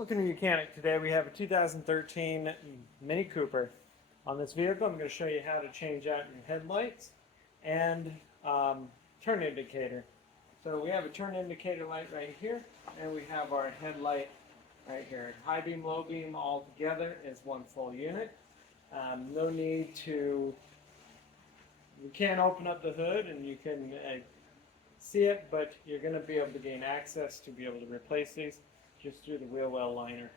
Welcome to Mechanic. Today we have a 2013 Mini Cooper. On this vehicle I'm going to show you how to change out your headlights and turn indicator. So we have a turn indicator light right here, and we have our headlight right here. High beam, low beam all together is one full unit. No need to, you can open up the hood and you can see it, but you're going to be able to gain access to be able to replace these just through the wheel well liner.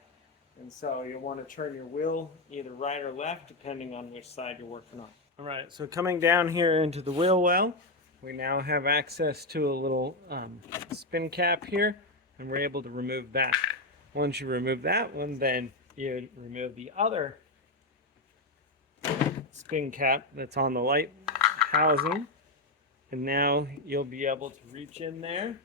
And so you'll want to turn your wheel either right or left depending on which side you're working on. Alright, so coming down here into the wheel well, we now have access to a little spin cap here, and we're able to remove that. Once you remove that one, then you remove the other spin cap that's on the light housing, and now you'll be able to reach in there.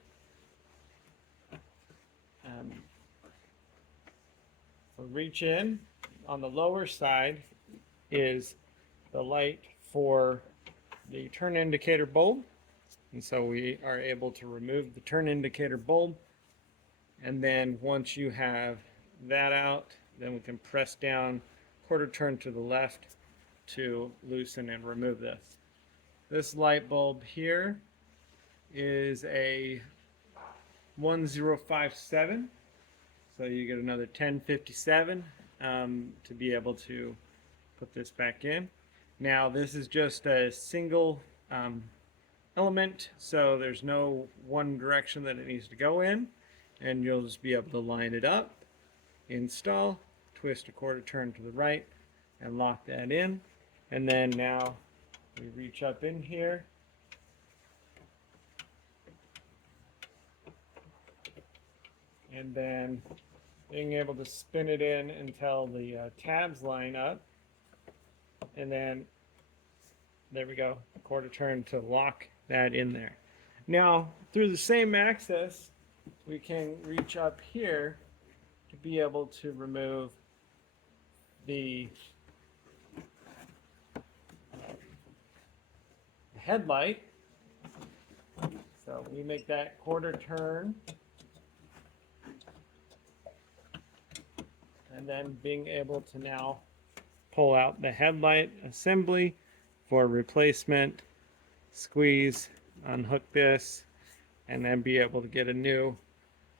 So reach in. On the lower side is the light for the turn indicator bulb, and so we are able to remove the turn indicator bulb, and then once you have that out, then we can press down quarter turn to the left to loosen and remove this. This light bulb here is a 1057, so you get another 1057 to be able to put this back in. Now this is just a single element, so there's no one direction that it needs to go in, and you'll just be able to line it up, install, twist a quarter turn to the right, and lock that in. And then now we reach up in here, and then being able to spin it in until the tabs line up, and then there we go, quarter turn to lock that in there. Now through the same access we can reach up here to be able to remove the headlight. So we make that quarter turn, and then being able to now pull out the headlight assembly for replacement, squeeze, unhook this, and then be able to get a new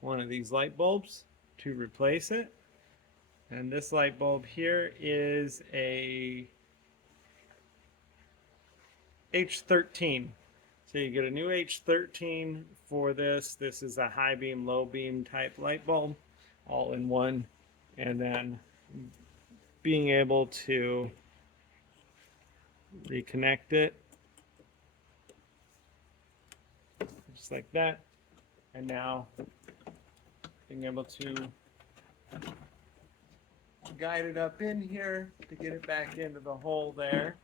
one of these light bulbs to replace it. And this light bulb here is a H13. So you get a new H13 for this. This is a high beam, low beam type light bulb all in one. And then being able to reconnect it just like that, and now being able to guide it up in here to get it back into the hole there.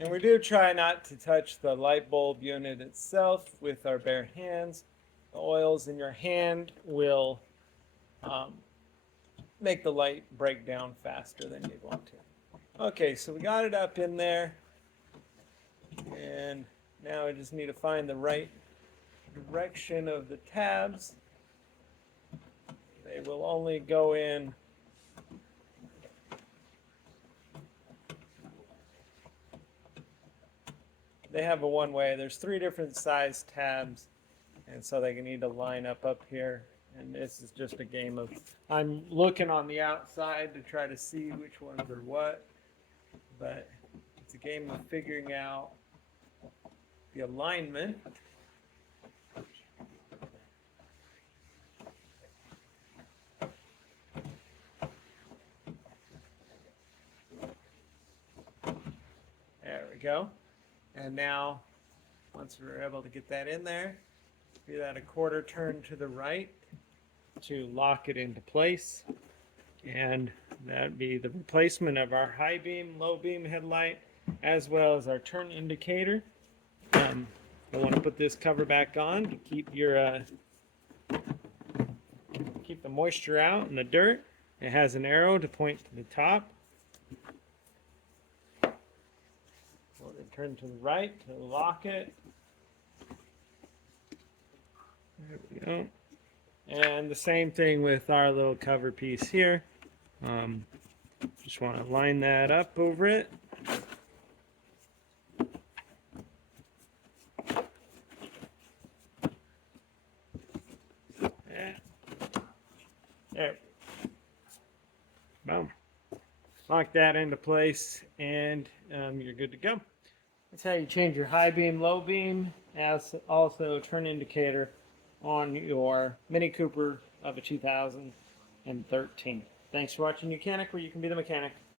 And we do try not to touch the light bulb unit itself with our bare hands. The oils in your hand will make the light break down faster than you'd want to. Okay, so we got it up in there, and now I just need to find the right direction of the tabs. They will only go in they have a one-way. There's 3 different size tabs, and so they need to line up here. And this is just a game of, I'm looking on the outside to try to see which ones are what, but it's a game of figuring out the alignment. There we go. And now, once we're able to get that in there, do that a quarter turn to the right to lock it into place. And that'd be the replacement of our high beam, low beam headlight, as well as our turn indicator. You'll want to put this cover back on to keep your keep the moisture out and the dirt. It has an arrow to point to the top. We'll turn to the right to lock it. There we go. And the same thing with our little cover piece here. Just want to line that up over it. Yeah. There. Boom. Lock that into place and you're good to go. That's how you change your high beam, low beam, as also turn indicator on your Mini Cooper of a 2013. Thanks for watching Mechanic, where you can be the mechanic.